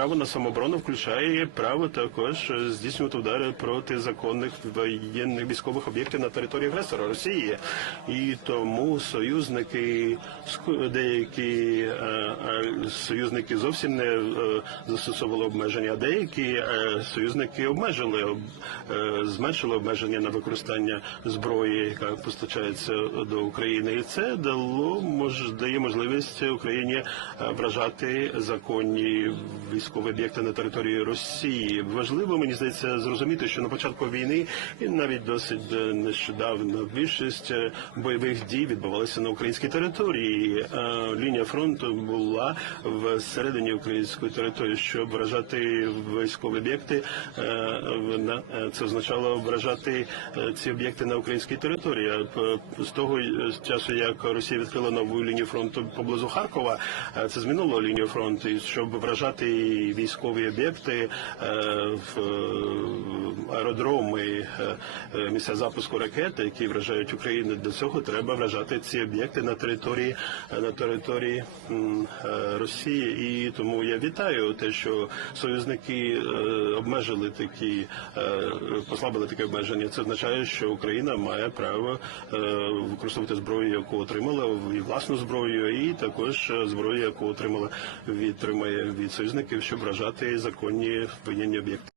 право на самооборону включає право також е, здійснювати удари проти законних воєнних військових об'єктів на території агресора Росії. І тому союзники деякі е, е, союзники зовсім не застосовували обмеження, а деякі союзники обмежили об- зменшили обмеження на використання зброї, яка постачається до України, і це дало мож дає можливість Україні вражати законні військові об'єкти на території Росії. Важливо мені здається зрозуміти, що на початку війни і навіть досить е, нещодавно більшість е, бойових дій відбувалися на українській території. Е, Лінія фронту була всередині української території, щоб вражати військові об'єкти. в- Це означало вражати ці об'єкти на українській території. З того часу, як Росія відкрила нову лінію фронту поблизу Харкова, це змінило лінію фронту, щоб вражати військові об'єкти, е, в аеродроми, е, е, місця запуску ракет, які вражають Україну. До цього треба вражати ці об'єкти на території е, на території Росії. І тому я вітаю те, що союзники обмежили такі, послабили таке обмеження. Це означає, що Україна має право використовувати зброю, яку отримала, і власну зброю, і також зброю, яку отримала від від союзників, щоб вражати законні воєнні об'єкти.